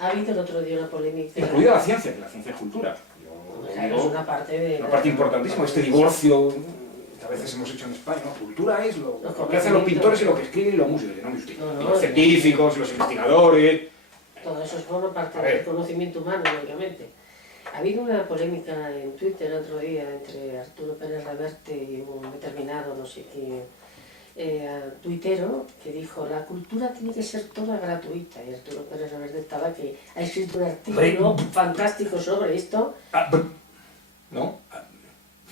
Ha habido el otro día una polémica. Incluida la ciencia, que la ciencia es cultura. Claro, es una parte importantísima, este divorcio que a veces hemos hecho en España, ¿no? Cultura es lo que hacen los pintores y lo que escriben y los músicos, ¿no? Y los científicos, los investigadores. Todo eso forma parte del conocimiento humano, lógicamente. Ha habido una polémica en Twitter el otro día entre Arturo Pérez Reverte y un determinado, no sé qué, tuitero, que dijo: la cultura tiene que ser toda gratuita. Y Arturo Pérez Reverte estaba que ha escrito un artículo fantástico sobre esto. ¿No?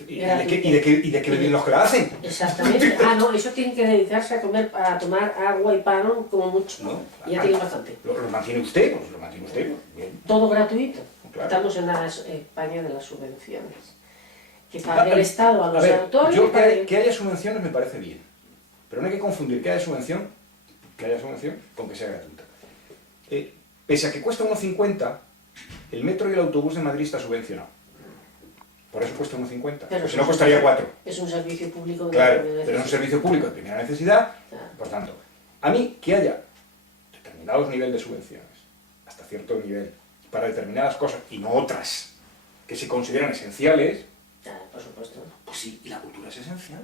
¿Y de qué viven los que la hacen? Exactamente. No, eso tiene que dedicarse a comer, a tomar agua y pan como mucho. No, y ya tiene bastante. ¿Lo mantiene usted? Pues lo mantiene usted. Bien. Todo gratuito. Claro. Estamos en la España de las subvenciones. Que pague el Estado a los autores. Yo que haya subvenciones me parece bien. Pero no hay que confundir que haya subvención con que sea gratuita. Pese a que cuesta 1,50, el metro y el autobús de Madrid está subvencionado. Por eso cuesta 1,50. Pero si no costaría 4. Es un servicio público. Claro, pero es un servicio público de primera necesidad. Claro. Por tanto, a mí que haya determinados niveles de subvenciones, hasta cierto nivel, para determinadas cosas y no otras que se consideran esenciales, por supuesto. Pues sí, y la cultura es esencial.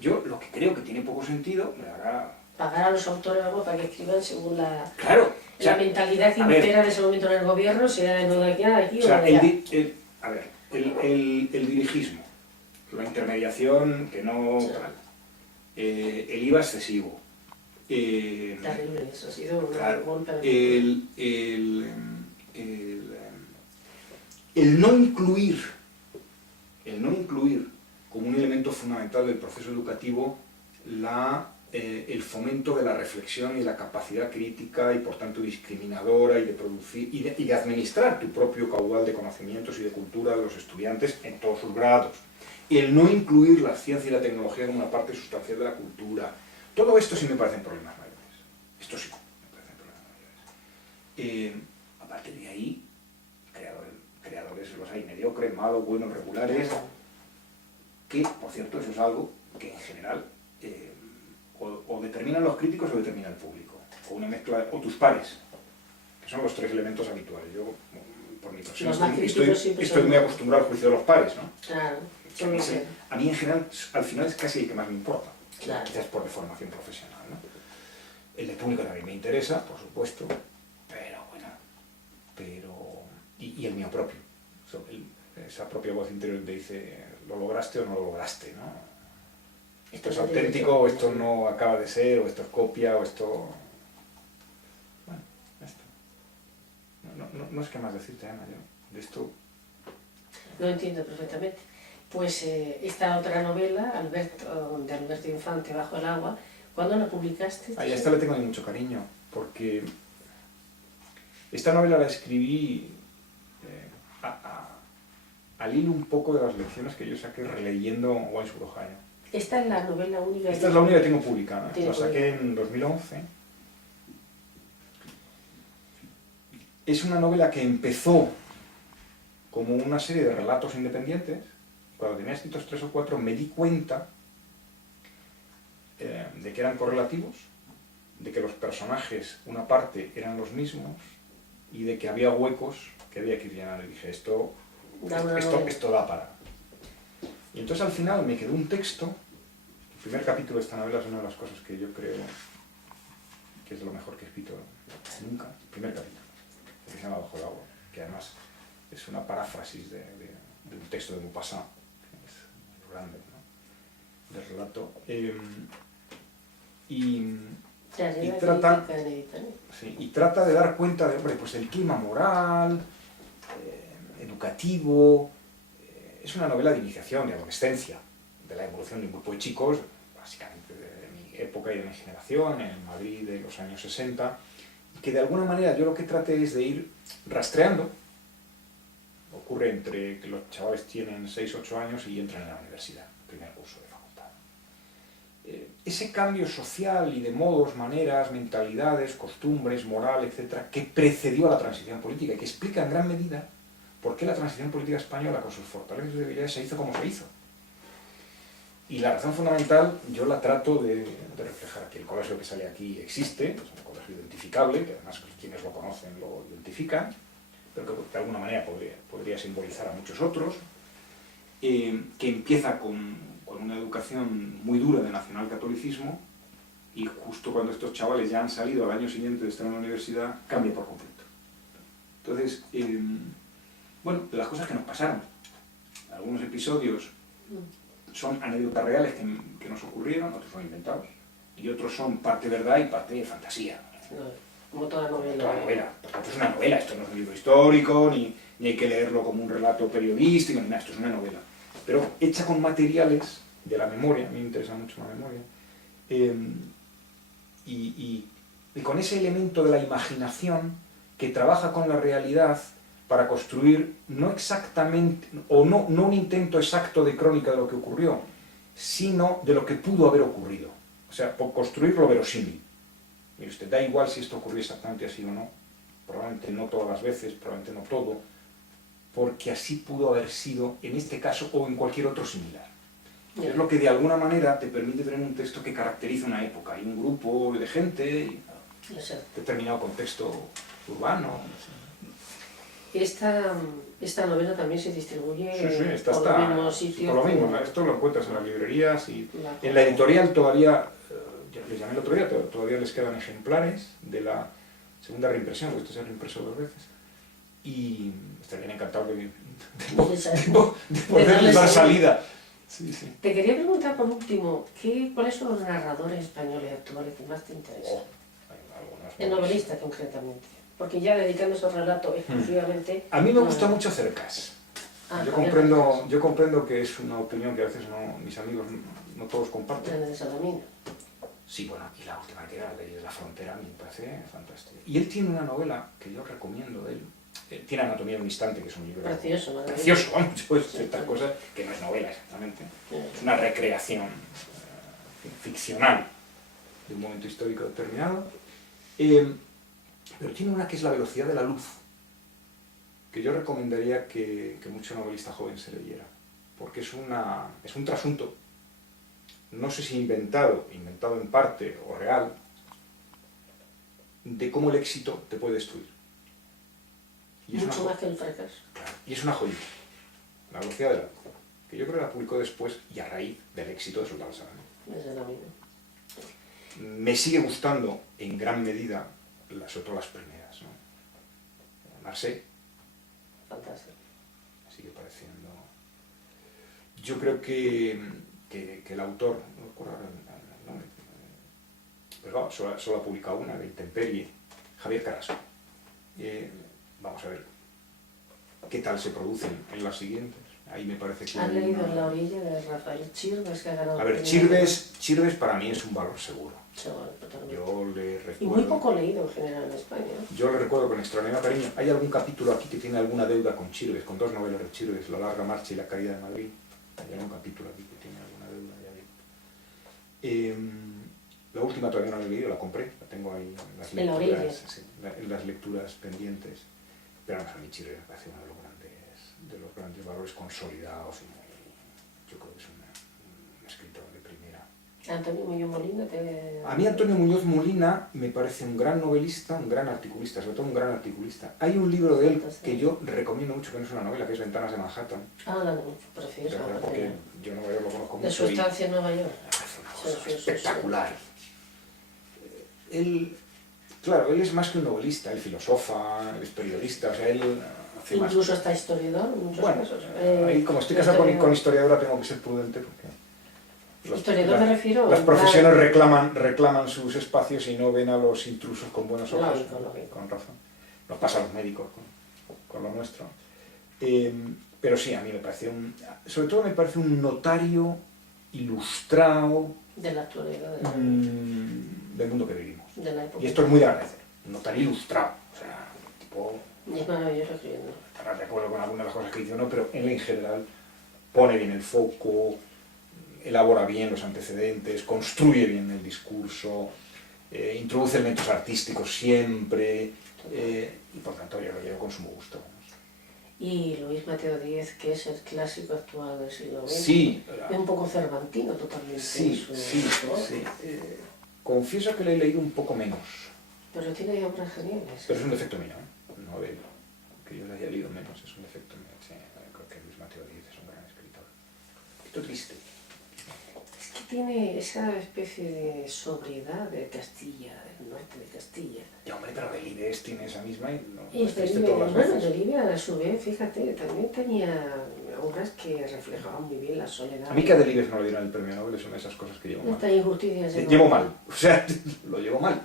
Yo lo que creo que tiene poco sentido, me hará... Pagar a los autores algo para que escriban según la... Claro. La mentalidad que impera en ese momento en el gobierno, sea de no de aquí a aquí o de allá. El dirigismo, la intermediación que no... Sí. El IVA excesivo. Terrible, eso ha sido una claro, el no incluir como un elemento fundamental del proceso educativo el fomento de la reflexión y la capacidad crítica y por tanto discriminadora y de producir y de administrar tu propio caudal de conocimientos y de cultura de los estudiantes en todos sus grados. El no incluir la ciencia y la tecnología como una parte sustancial de la cultura. Todo esto sí me parecen problemas mayores. Esto sí me parecen problemas mayores. Aparte de ahí, creadores los hay mediocres, malos, buenos, regulares, que, por cierto, eso es algo que en general o determinan los críticos o determina el público, o una mezcla, o tus pares, que son los tres elementos habituales. Yo, por mi profesión, estoy muy acostumbrado al juicio de los pares, ¿no? Claro. A mí en general, al final es casi el que más me importa, claro. Quizás por deformación profesional, ¿no? El de público también me interesa, por supuesto, pero bueno, y el mío propio, esa propia voz interior que dice, ¿lo lograste o no lo lograste, no? Esto es auténtico, o esto no acaba de ser, o esto es copia, o esto... Bueno, esto. No es que más decirte, Ana, yo de esto... Lo entiendo perfectamente. Pues esta otra novela, de Alberto Infante, Bajo el agua, ¿cuándo la publicaste? A esta le tengo mucho cariño, porque esta novela la escribí al hilo un poco de las lecciones que yo saqué releyendo Juan Surojaño. Esta es la novela única. Esta es la única que tengo publicada. La saqué en 2011. Es una novela que empezó como una serie de relatos independientes. Cuando tenía escritos 3 o 4 me di cuenta de que eran correlativos, de que los personajes, una parte, eran los mismos y de que había huecos que había que llenar. Y dije, esto da para... Y entonces al final me quedó un texto. El primer capítulo de esta novela es una de las cosas que yo creo que es lo mejor que he escrito nunca. El primer capítulo, que se llama Bajo el agua, que además es una paráfrasis de un texto de Maupassant, que es grande, ¿no? Del relato. Y trata de dar cuenta de, hombre, pues el clima moral, educativo. Es una novela de iniciación, de adolescencia, de la evolución de un grupo de chicos, básicamente de mi época y de mi generación, en Madrid de los años 60, y que de alguna manera yo lo que traté es de ir rastreando. Ocurre entre que los chavales tienen 6 o 8 años y entran en la universidad, primer curso de facultad. Ese cambio social y de modos, maneras, mentalidades, costumbres, moral, etcétera, que precedió a la transición política y que explica en gran medida por qué la transición política española, con sus fortalezas y debilidades, se hizo como se hizo. Y la razón fundamental yo la trato de reflejar aquí. El colegio que sale aquí existe, es un colegio identificable, que además quienes lo conocen lo identifican personifican, pero que de alguna manera podría simbolizar a muchos otros, que empieza con una educación muy dura de nacionalcatolicismo, y justo cuando estos chavales ya han salido al año siguiente de estar en la universidad, cambia por completo. Entonces, bueno, de las cosas que nos pasaron, algunos episodios son anécdotas reales que nos ocurrieron, otros son inventados, y otros son parte verdad y parte fantasía. Como toda novela. Toda novela. Por tanto, es una novela, esto no es un libro histórico, ni hay que leerlo como un relato periodístico, ni nada, esto es una novela. Pero hecha con materiales de la memoria, a mí me interesa mucho la memoria, y con ese elemento de la imaginación que trabaja con la realidad para construir no exactamente, o no un intento exacto de crónica de lo que ocurrió, sino de lo que pudo haber ocurrido. O sea, por construir lo verosímil. Mire usted, da igual si esto ocurrió exactamente así o no, probablemente no todas las veces, probablemente no todo, porque así pudo haber sido en este caso o en cualquier otro similar. Es lo que de alguna manera te permite tener un texto que caracteriza una época, y un grupo de gente, y determinado contexto urbano. Esta novela también se distribuye esta por está, los mismos sitios. Por lo mismo, esto lo encuentras en las librerías y en la editorial todavía, les llamé el otro día, todavía les quedan ejemplares de la segunda reimpresión, porque esto se ha reimpreso 2 veces, y estarían encantados de poderles dar salida. Sí, sí. Te quería preguntar por último, ¿cuáles son los narradores españoles actuales que más te interesan? El novelista concretamente, porque ya dedicándose al relato exclusivamente... A mí me gusta mucho Cercas. Yo comprendo que es una opinión que a veces mis amigos no todos comparten. De Salamina. Sí, bueno, y la última que era La Ley de la Frontera, a mí me parece fantástica. Y él tiene una novela que yo recomiendo de él. Tiene Anatomía de un Instante, que es un libro precioso, vamos, pues estas cosas, que no es novela exactamente, es una recreación ficcional de un momento histórico determinado, pero tiene una que es La Velocidad de la Luz, que yo recomendaría que mucho novelista joven se leyera, porque es un trasunto, no sé si inventado en parte o real, de cómo el éxito te puede destruir. Y mucho más que el fracaso. Claro, y es una joyita, La Velocidad de la Luz, que yo creo que la publicó después y a raíz del éxito de Soldado Salamina. Me sigue gustando en gran medida, sobre todo las primeras, ¿no? Marseille. Fantástico. Me sigue pareciendo... Yo creo que el autor, no recuerdo ahora el nombre, pero solo ha publicado una, de Intemperie, Javier Carrasco. Vamos a ver qué tal se producen en las siguientes. Ahí me parece que... ¿Has leído En la orilla de Rafael Chirves, que ha ganado? A ver, Chirves para mí es un valor seguro. Seguro, totalmente. Yo le recuerdo... Y muy poco leído en general en España. Yo le recuerdo con extraordinario cariño. Hay algún capítulo aquí que tiene alguna deuda con Chirves, con 2 novelas de Chirves, La larga marcha y La caída de Madrid. Hay algún capítulo aquí que tiene alguna deuda, ya digo. La última todavía no la he leído, la compré, la tengo ahí en las lecturas, en las lecturas pendientes. Pero a mí Chirves me parece uno de los grandes valores consolidados, y yo creo que es un escritor de primera. Antonio Muñoz Molina A mí Antonio Muñoz Molina me parece un gran novelista, un gran articulista, sobre todo un gran articulista. Hay un libro de él que yo recomiendo mucho, que no es una novela, que es Ventanas de Manhattan. Precioso. Porque yo Nueva York lo conozco mucho. De su estancia en Nueva York. Es una cosa espectacular. Claro, él es más que un novelista, él filosofa, él es periodista, o sea, él hace incluso hasta historiador en muchos casos. Ahí, como estoy casado con historiadora, tengo que ser prudente porque... Historiador me refiero... Las profesiones reclaman sus espacios y no ven a los intrusos con buenos ojos. Lógico. Con razón. Nos pasa a los médicos con lo nuestro. Pero sí, a mí me parece sobre todo me parece un notario ilustrado de la actualidad del mundo que vivimos. De la época. Y esto es muy de agradecer. Un notario ilustrado. O sea, tipo... Y es maravilloso escribiendo. Estarás de acuerdo con algunas de las cosas que dice o no, pero él en general pone bien el foco, elabora bien los antecedentes, construye bien el discurso, introduce elementos artísticos siempre, y por tanto yo lo llevo con sumo gusto. Y Luis Mateo Díez, que es el clásico actual del siglo XX, sí, es un poco cervantino totalmente. Sí. Confieso que le he leído un poco menos. Pero tiene obras geniales. Pero es un defecto mío, Nobel, que yo le haya leído menos, es un defecto mío. Sí, creo que Luis Mateo Díez es un gran escritor. Esto es triste. Es que tiene esa especie de sobriedad de Castilla, del norte de Castilla. Ya, hombre, pero Delibes tiene esa misma y no Y es triste todas las bueno, veces. Delibes a su vez, fíjate, también tenía obras que reflejaban muy bien la soledad. A mí que a Delibes no le dieron el premio Nobel es una de esas cosas que llevo mal. Esta injusticia se Llevo mal, o sea, lo llevo mal.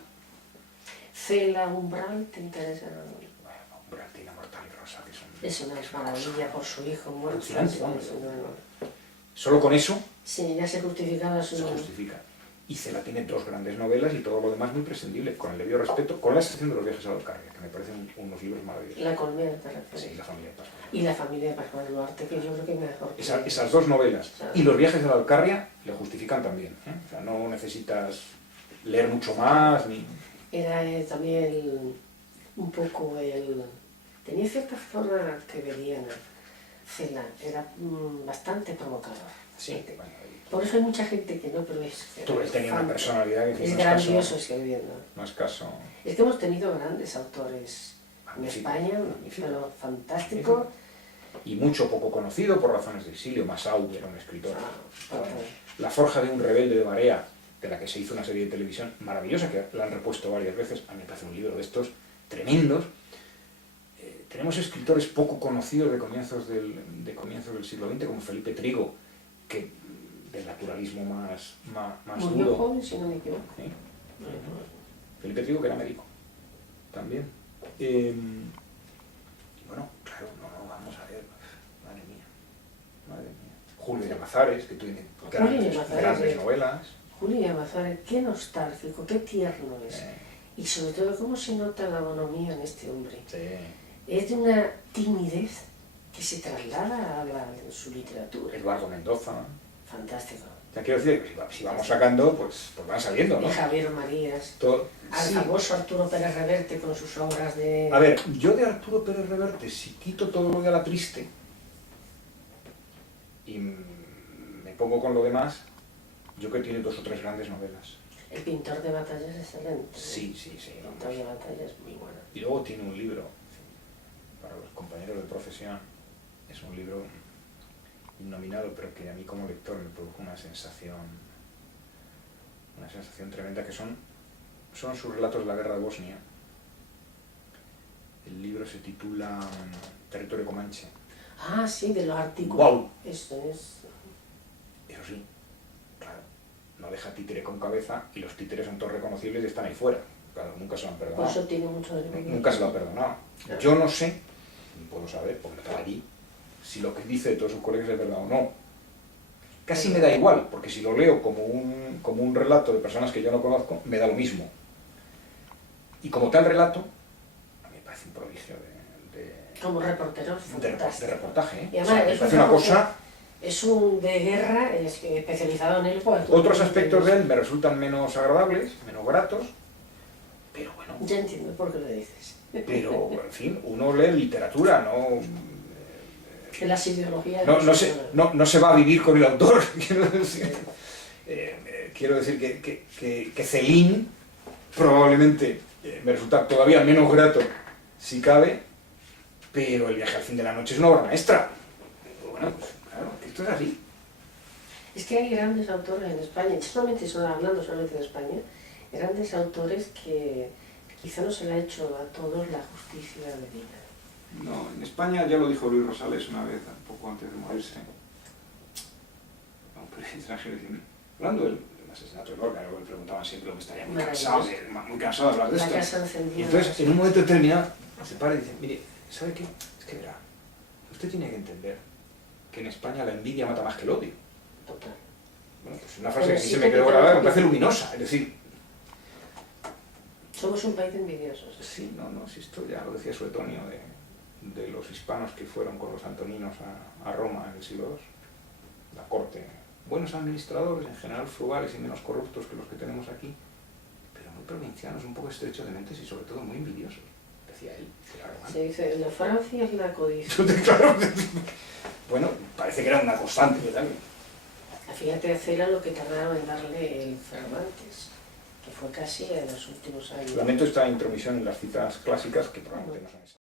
Cela Umbral, ¿te interesa? Bueno, Bratina, Mortal y Rosa, que son... Es una maravilla por su hijo muerto. Alucinante, hombre. No. Solo con eso Sí, ya se justificaba su... se justifica. Y Cela tiene 2 grandes novelas y todo lo demás muy prescindible, con el debido respeto, con la excepción de Los viajes a la Alcarria, que me parecen unos libros maravillosos. La Colmena, te refieres. Sí, La familia de Pascual. Y La familia de Pascual Duarte, que yo creo que es mejor. Esas 2 novelas Claro. y Los viajes a la Alcarria le justifican también. O sea, no necesitas leer mucho más ni... Era también un poco el... Tenía cierta forma quevediana. Cela era bastante provocador. Sí, bueno, Por eso hay mucha gente que no, pero es... tú él tenía una personalidad que Es no es grandioso caso, escribiendo. no es caso... Es que hemos tenido grandes autores en Magnífico, España, magnífico. pero fantástico. Y mucho poco conocido por razones de exilio. Massaud era un escritor. Bueno, La forja de un rebelde de Barea, de la que se hizo una serie de televisión maravillosa, que la han repuesto varias veces. A mí me parece un libro de estos tremendos. Tenemos escritores poco conocidos de comienzos del siglo XX, como Felipe Trigo, que del naturalismo más murió duro. joven, si no me equivoco. ¿Sí? Murió joven. Felipe Trigo, que era médico, también. Bueno, claro, no, vamos a ver, madre mía. Julio Llamazares, que tiene grandes novelas. Julio Llamazares, qué nostálgico, qué tierno es. Y sobre todo, cómo se nota la bonomía en este hombre. Sí. Es de una timidez que se traslada en su literatura. Eduardo Mendoza. Fantástico. Ya quiero decir, si vamos sacando, pues van saliendo, ¿no? Y Javier Marías. Al Sí. famoso Arturo Pérez Reverte con sus obras de... A ver, yo de Arturo Pérez Reverte, si quito todo lo de A la Triste y me pongo con lo demás, yo creo que tiene 2 o 3 grandes novelas. El pintor de batallas es excelente. Sí. El pintor de batallas es muy bueno. Y luego tiene un libro, para los compañeros de profesión, es un libro innominado, pero que a mí como lector me produjo una sensación tremenda, que son sus relatos de la guerra de Bosnia. El libro se titula Territorio Comanche. Ah, sí, de los artículos. ¡Guau! Eso es... Eso sí, claro, no deja títere con cabeza y los títeres son todos reconocibles y están ahí fuera. Claro, nunca se lo han Por perdonado. eso tiene mucho de... Nunca se lo ha perdonado. Yo no sé, ni puedo saber, porque no estaba allí, si lo que dice de todos sus colegas es verdad o no. Casi me da igual, porque si lo leo como un relato de personas que yo no conozco, me da lo mismo. Y como tal relato, a mí me parece un prodigio Como reportero, de reportaje, ¿eh? Y además, O sea, me parece una cosa... Es un de guerra especializado en el juego. Otros aspectos de él me resultan menos agradables, menos gratos, pero bueno. Ya entiendo por qué lo dices. Pero, en fin, uno lee literatura, no... De las ideologías... No se va a vivir con el autor. Quiero decir que Céline probablemente me resulta todavía menos grato, si cabe, pero El viaje al fin de la noche es una obra maestra. Bueno, pues claro, esto es así. Es que hay grandes autores en España, hablando solamente de España, grandes autores que quizá no se le ha hecho a todos la justicia debida. No, en España ya lo dijo Luis Rosales una vez, un poco antes de morirse, a un periodista extranjero, hablando del asesinato de Lorca, le preguntaban siempre lo que estaría muy cansado de hablar de esto. La casa encendida. Y entonces, en un momento determinado, se para y dice, mire, ¿sabe qué? Es que verá, usted tiene que entender que en España la envidia mata más que el odio. Total. Bueno, pues una frase que sí se me quedó grabada, me parece luminosa, es decir... Somos un país de envidiosos. Sí, si esto ya lo decía Suetonio de los hispanos que fueron con los antoninos a Roma en el siglo II, la corte. Buenos administradores, en general frugales y menos corruptos que los que tenemos aquí, pero muy provincianos, un poco estrechos de mentes y sobre todo muy envidiosos, decía él. Se dice, la Francia es la codicia. Claro. Bueno, parece que era una constante, ¿verdad? Fíjate, Cela lo que tardaron en darle el Cervantes, que fue casi en los últimos años. Lamento esta intromisión en las citas clásicas, que probablemente no son esas.